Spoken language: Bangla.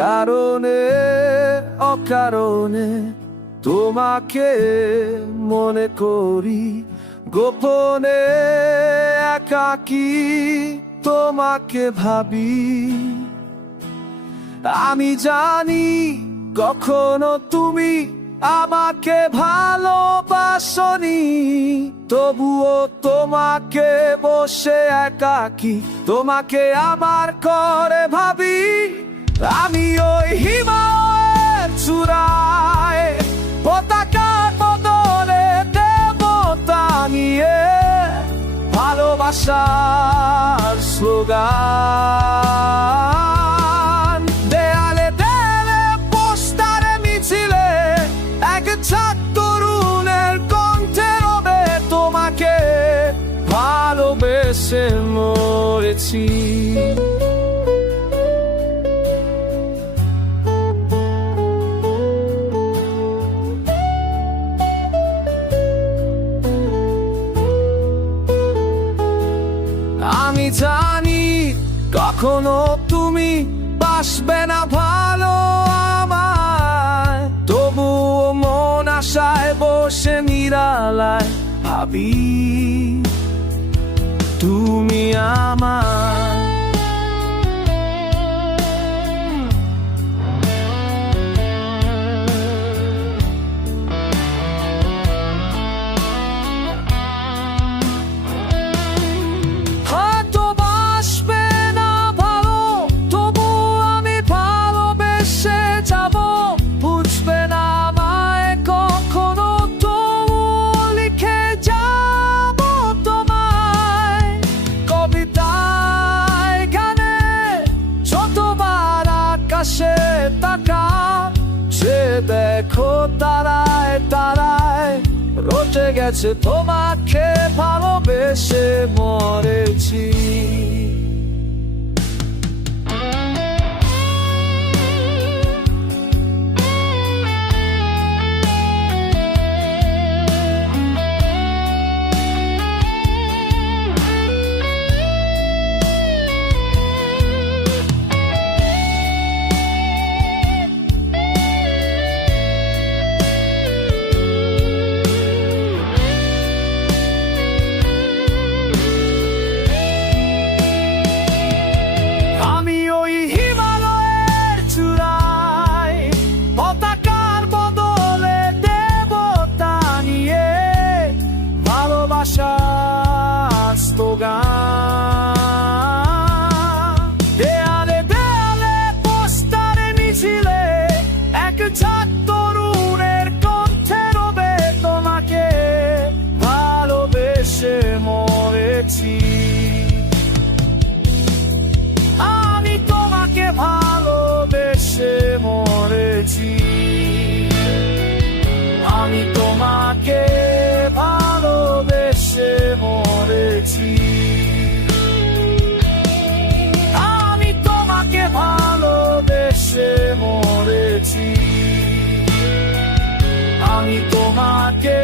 কারণে অকারণে তোমাকে মনে করি, গোপনে একাকী তোমাকে ভাবি। আমি জানি কখনো তুমি আমাকে ভালোবাসনি, তবুও তোমাকে বসে একাকী তোমাকে আমার করে ভাবি। আমি ওই হিমালয়ের চূড়ায় পতাকার বদলে দেবতা নিয়ে ভালোবাসার স্লোগান। দেয়ালে দেয়ালে পোস্টারে মিছিলে এক ঝাঁক তরুণের কণ্ঠে রবে তোমাকে ভালোবেসে মরেছি। আমি জানি কখনো তুমি বাসবে না ভালো আমায়, তবুও মন আশায় বসে নিরালায় ভাবি তুমি আমার। দেখো তারায় তারায় রটে গেছে তোমাকে ভালোবেসে মরেছি। দেয়ালে দেয়ালে পোস্টারে মিছিলে এক ঝাঁক তরুণের কণ্ঠে রবে তোমাকে ভালোবেসে মরেছি। আমি তোমাকে ভালোবেসে মরেছি। আমি তোমাকে ভালোবেসে মরেছি। আমি তোমাকে ভালোবেসে মরেছি। আমি তোমাকে